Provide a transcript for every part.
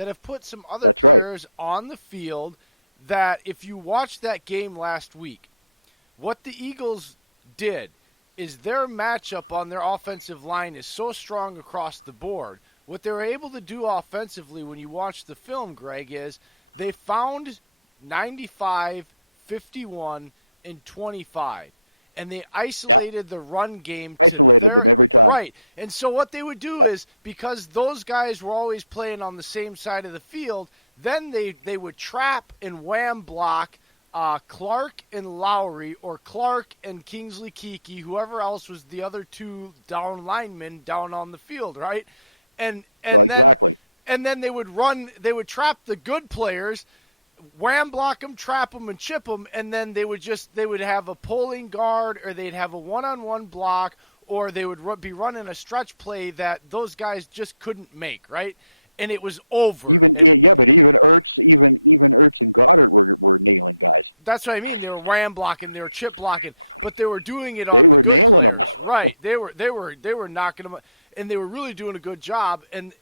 that have put some other That's right. players on the field that if you watch that game last week, what the Eagles did is their matchup on their offensive line is so strong across the board. What they were able to do offensively when you watch the film, Greg, is they found 95, 51, and 25. And they isolated the run game. Isolated them every time. Right. And so what they would do is, because those guys were always playing on the same side of the field, then they would trap and wham block Clark and Lowry, or Clark and Kingsley Keke, whoever else was the other two down linemen down on the field, right? And exactly. And then they would trap the good players, wham block them, trap them, and chip them, and then they would have a pulling guard, or they'd have a one-on-one block, or they would be running a stretch play that those guys just couldn't make, right? And it was over. But even Ertz and Goddard were nailing guys. That's what I mean. They were ram blocking, they were chip blocking, but they were doing it. They were nailing them. Right. They were knocking them, and they were really doing a good job. And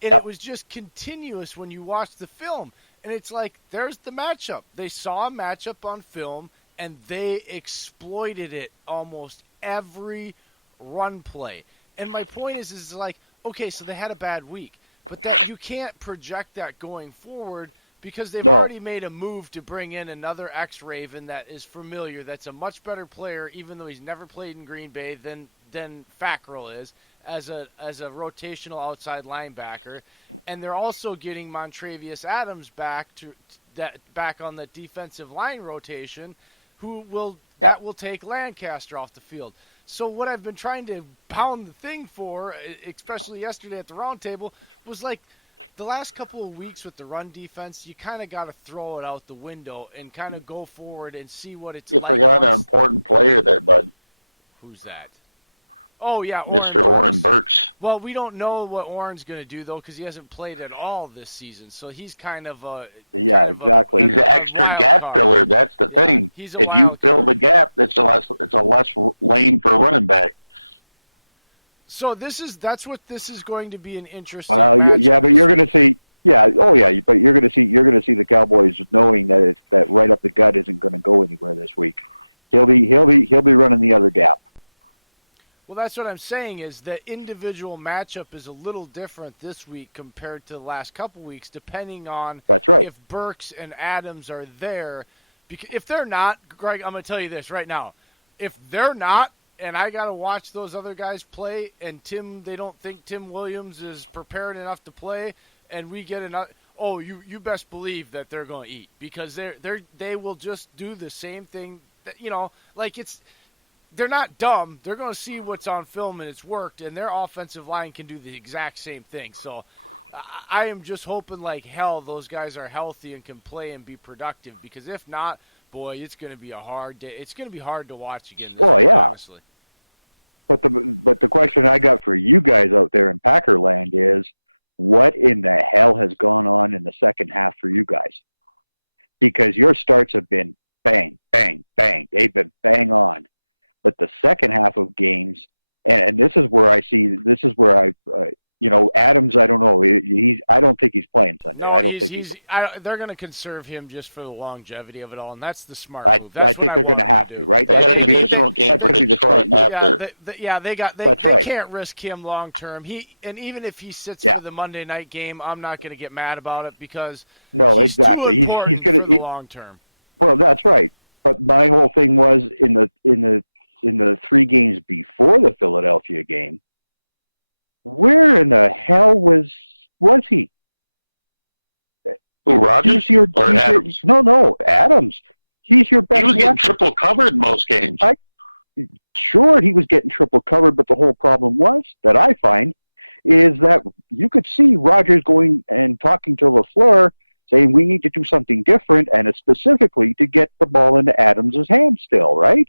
it was just continuous when you watch the film. And it's like, there's the matchup. They saw a matchup on film, and they exploited it almost every run play. And my point is like, okay, so they had a bad week. But that you can't project that going forward, because they've already made a move to bring in another ex-Raven that is familiar, that's a much better player, even though he's never played in Green Bay than Fackrell is, as a rotational outside linebacker. And they're also getting Montravius Adams back on the defensive line rotation, that will take Lancaster off the field. So what I've been trying to pound the thing for, especially yesterday at the roundtable, was like the last couple of weeks with the run defense, you kind of got to throw it out the window and kind of go forward and see what it's like. You forgot an important player there, bud. Who's that? Oh, yeah, Mr. Oren Burks. Well, we don't know what Oren's going to do, though, because he hasn't played at all this season. So he's kind of a... Yeah, exactly. He's an extra gap filler. That's the thing. If you fill the gap, it's a less lane for a running back. So that's what this is going to be an interesting yeah, but you're going to see... Yeah, but you're going to see the Cowboys knowing that right up the gut isn't going to go anywhere this week. He'll be running the other gap. Well, that's what I'm saying, is the individual matchup is a little different this week compared to the last couple weeks, depending on if Burks and Adams are there. Because if they're not, Greg, I'm going to tell you this right now. If they're not, and I got to watch those other guys play, and they don't think Tim Williams is prepared enough to play, and we get another, you best believe that they're going to eat, because they will just do the same thing that, they're not dumb. They're going to see what's on film, and it's worked, and their offensive line can do the exact same thing. So I am just hoping like hell those guys are healthy and can play and be productive, because if not, boy, it's going to be a hard day. It's going to be hard to watch again. Honestly. But the question I got for you guys out there in Packerland is, what in the hell has gone on in the second half for you guys? Because your starts have been bang, bang, bang. They've been bang on. But the second half of games, and this is where Adams, I don't know. I don't think he's playing Sunday. No, I don't think they're going to conserve him just for the longevity of it all, and that's the smart move. I think they're going to have to, right? That's going to be the Detroit after. They can't risk him long term. And even if he sits for the Monday night game, I'm not going to get mad about it, because he's too important for the long term. Well, that's right. But my whole thing was in the 3 games before the Philadelphia game, where in the hell was he? Who, Rodgers or Adams? No, Adams. He's your best. He was getting triple covered in most games. Sure, he was getting triple covered, but the whole problem was, that I find, is that you could see Rodgers going and talking to LaFleur, saying we need to do something different, and it's specifically to get the ball into Adams' hands still, right?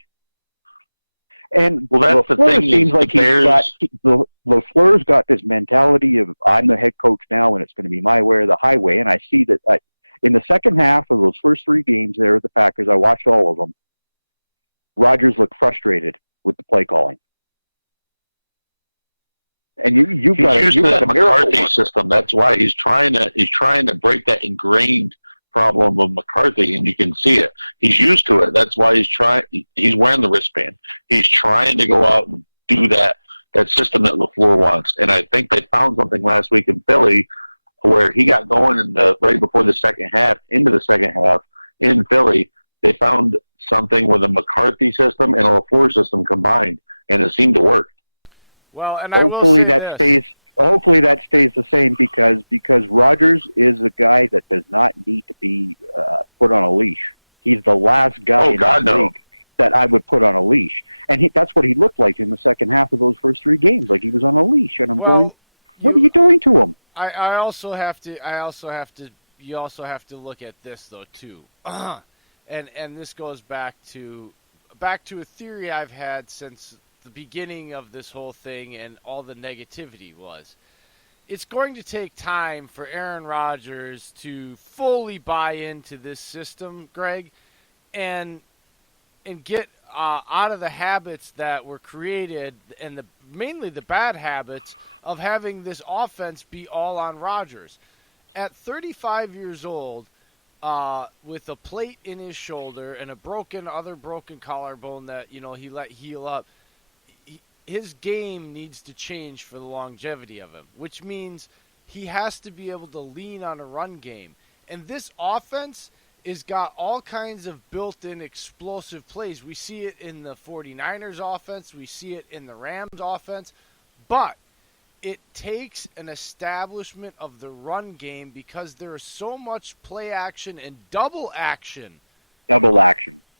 And that's LaFleur seems like LaFleur's got this mentality of, I'm the head coach now, and it's going to be my way or the highway. And I see that in the second half of those first 3 games there at the Packers, I watched all of them, Rodgers looked frustrated with the play calling. And you've got that a McCarthy system. That's why he's trying to break that ingrained problem of McCarthy, and you can see it. He's used to it. That's why he's wearing the wristband. He's trying to go out and do that system that LaFleur wants. And I think they found something last week in Philly where he got going right before the second half, into the second half in Philly. They found something with a McCarthy system and a LaFleur system combined, and it seemed to work. Well, and hopefully that stays the same because Rodgers is a guy that does not need to be put on a leash. He's the last guy in the league that I would put on a leash, and that's what he looked like in the second half of those first three games, like he was on a leash. And I'm going, what are you doing to him? I also have to. You also have to look at this though too, and this goes back to a theory I've had since the beginning of this whole thing and all the negativity was. It's going to take time for Aaron Rodgers to fully buy into this system, Greg, and get out of the habits that were created and mainly the bad habits of having this offense be all on Rodgers. At 35 years old, with a plate in his shoulder and a broken collarbone that he let heal up, his game needs to change for the longevity of him, which means he has to be able to lean on a run game. And this offense has got all kinds of built-in explosive plays. We see it in the 49ers offense. We see it in the Rams offense. But it takes an establishment of the run game because there is so much play action and double action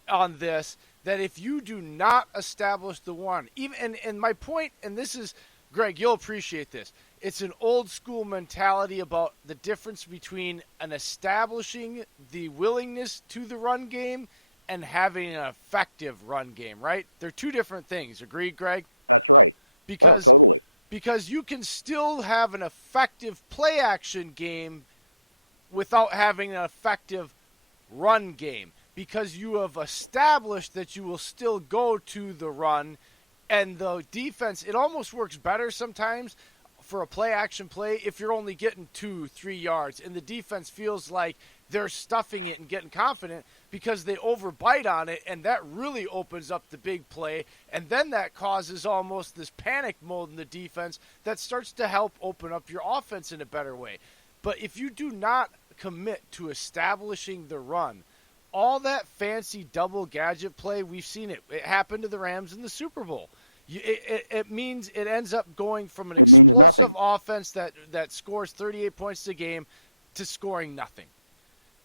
on this that if you do not establish the one, and my point, and this is, Greg, you'll appreciate this, it's an old school mentality about the difference between an establishing the willingness to the run game and having an effective run game, right? They're two different things. Agreed, Greg? That's right. Totally. Because you can still have an effective play action game without having an effective run game. Because you have established that you will still go to the run, and the defense, it almost works better sometimes for a play-action play if you're only getting 2-3 yards, and the defense feels like they're stuffing it and getting confident because they overbite on it, and that really opens up the big play, and then that causes almost this panic mode in the defense that starts to help open up your offense in a better way. But if you do not commit to establishing the run, all that fancy double gadget play, we've seen it. It happened to the Rams in the Super Bowl. It means it ends up going from an explosive offense that scores 38 points a game to scoring nothing.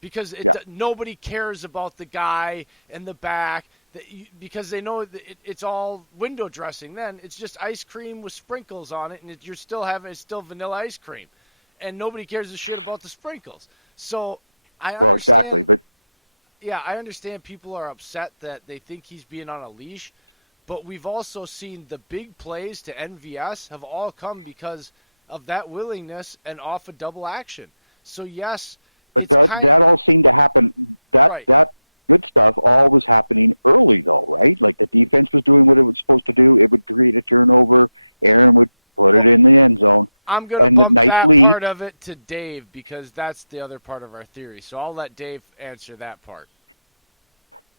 Because nobody cares about the guy in the back because they know that it's all window dressing then. It's just ice cream with sprinkles on it, and it's still vanilla ice cream. And nobody cares a shit about the sprinkles. So I understand. Well, exactly, but yeah, I understand people are upset that they think he's being on a leash, but we've also seen the big plays to NVS have all come because of that willingness and off a double action. So, yes. But that all seemed to happen. That good stuff all was happening early, though, right? Like the defense was doing what it was supposed to do. It would create a turnover. Aaron would put it in the end zone. I'm going to bump that part of it to Dave because that's the other part of our theory. So I'll let Dave answer that part.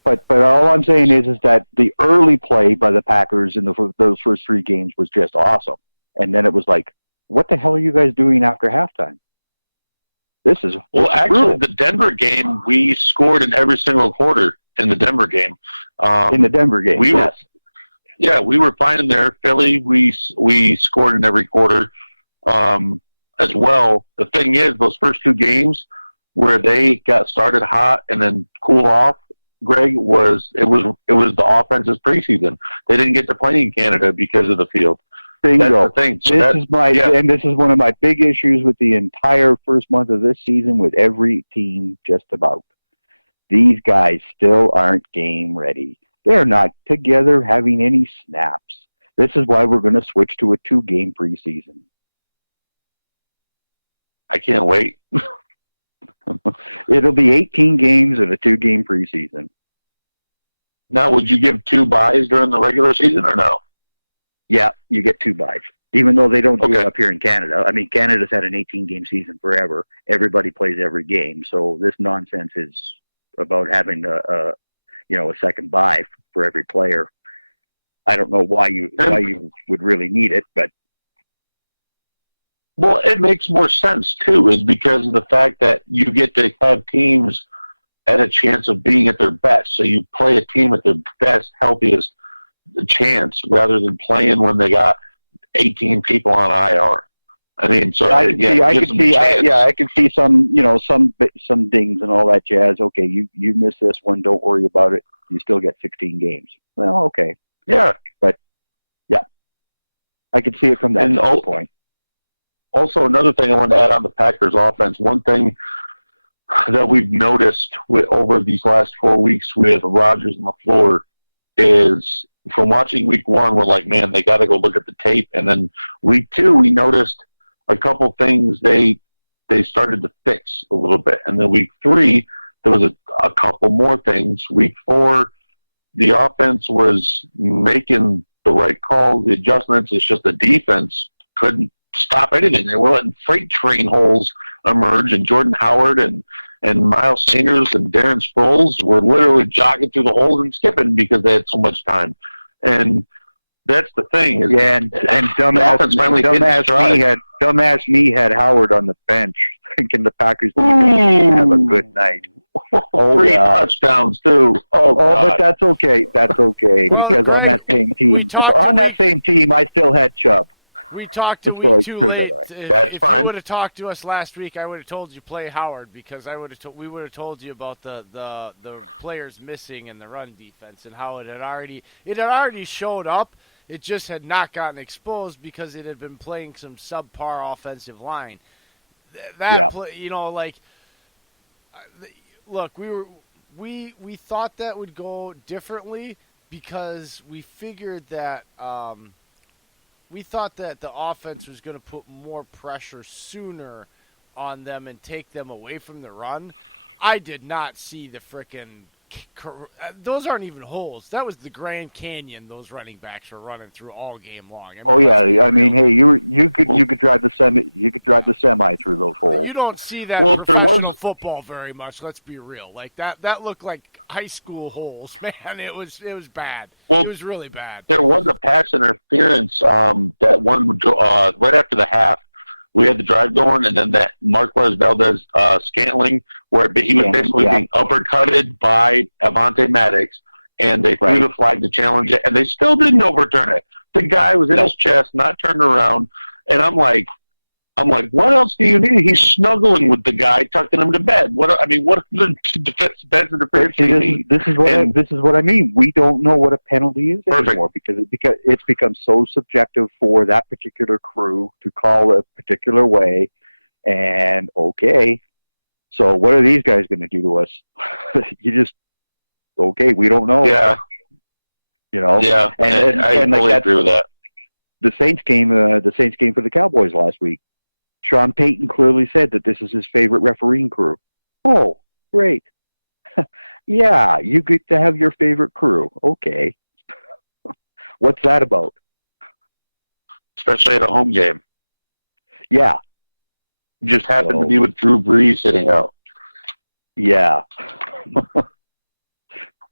But all I'm saying is that the early play by the Packers in those first three games was just awesome. And then it was like, what the hell are you guys doing after halftime? Actually, brutal. The Denver game, we scored in every single quarter in the Denver game. We were fine in there. Philly, we scored in every quarter as well. The thing is, those first two games where they got started hot and then cool off, Greg, it was the offense's preseason. They didn't get to play in Canada because of the field. Bingo. That's the thing. So and this is one of my big issues with the entire first month of this season with every team just about. These guys still aren't game ready. They're not together having any snaps. This is why we're going to switch to a 2-game preseason. I can't wait. It'll be 18 games and a 2-game preseason. Now, would you give 2 buys during the regular season or no? Yeah, you get 2 buys. even though they don't do Okay. it up here in Canada. I mean, Canada's had an 18-game season forever. Everybody plays every game, so this nonsense is about having a second bye for every player. I don't know why you would really need it, but Well, it makes more sense too, is because of the fact that you get to have teams at a chance of being at their best. So you play a team at their best, healthiest chance, rather than playing when they got 18 people on IR. I mean, so I can see some some dings and all that jazz. Okay, you miss this one, don't worry about it. You still get 16 games. Well, okay, yeah, but yeah, I can see it from that point. Also, another thing I wanted to add on the Packers offense, one thing that we've noticed over these last 4 weeks with Rodgers and LaFleur is, from watching week 1, we're like, man, they got to go look at the tape. And then week 2, we noticed a couple things they started to fix a little bit. And then week 3, there was a couple more things. Week 4, the offense was making the right calls, the adjustments. It's just the defense couldn't stop anything. They were letting freight train holes emerge, and Jordan Howard and Miles Sanders and Darren Sproles were literally jogging through the holes and skipping because they had so much time. And that's the thing. And dumbass me had Howard on the bench, thinking the Packers defense have a good night. Three touchdowns too. But that's okay. That's okay because on that same team, I still had Chubb. We talked to week 2 late. That's fine. If you would have talked to us last week, I would have told you play Howard, because we would have told you about the players missing in the run defense and how it had already showed up. It just had not gotten exposed because it had been playing some subpar offensive line. Look, we thought that would go differently because we figured that. We thought that the offense was going to put more pressure sooner on them and take them away from the run. I did not see the frickin' those aren't even holes. That was the Grand Canyon those running backs were running through all game long. I mean, hey, you could drive the semi through those holes. You don't see that in professional football very much. Let's be real. Like that looked like high school holes, man. It was bad. It was really bad. There was a pass interference that one right after the half. We had the drive going, and then that Marquez Valdez Scantling, where he was basically being uppercutted by Avonte Maddox, and they threw the flag to challenge it, and they still didn't overturn it. The guy was in his chest, not turned around, and I'm like, what else do you need? He's snuggling with the guy, tucking him to bed. What the defense interference? This is what I mean. We don't know what a penalty is anymore because it's become so subjective for that particular crew to call a particular way. And okay, so what are these guys going to do to us? We don't know. Yeah, Yeah, and I fully agree with that. The Saints game for the Cowboys last week. Sean Payton clearly said that this is his favorite refereeing crew. Oh, great. Yeah, you get to have your favorite crew. Okay. What's that about? Especially at a home game. Yeah. Just happened to be with Drew Brees sitting out. Yeah.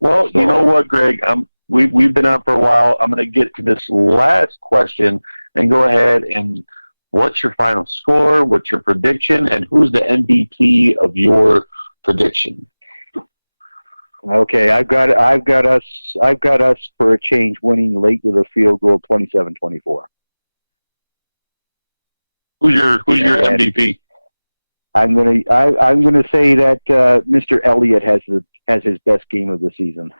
Well, you know what, Greg? We've been on for a while. I'm going to get to this last question and go ahead and what's your final score? What's your prediction? And who's the MVP of your prediction? Okay, I've got us for a change winning late with a field goal 27-24. Who's your MVP? I'm gonna say that Mr. Elliott has his best game of the season.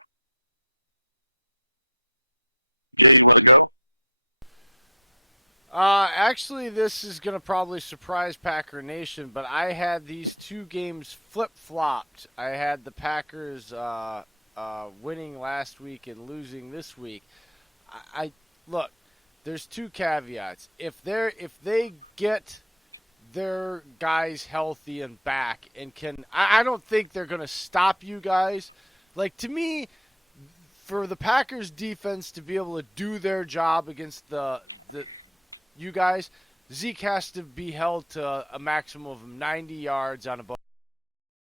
Jay, you want to go? Actually, this is going to probably surprise Packer Nation, but I had these two games flip-flopped. I had the Packers winning last week and losing this week. Look, there's two caveats. If they get their guys healthy and back and I don't think they're going to stop you guys. Like, to me, for the Packers defense to be able to do their job against the you guys, Zeke has to be held to a maximum of 90 yards on a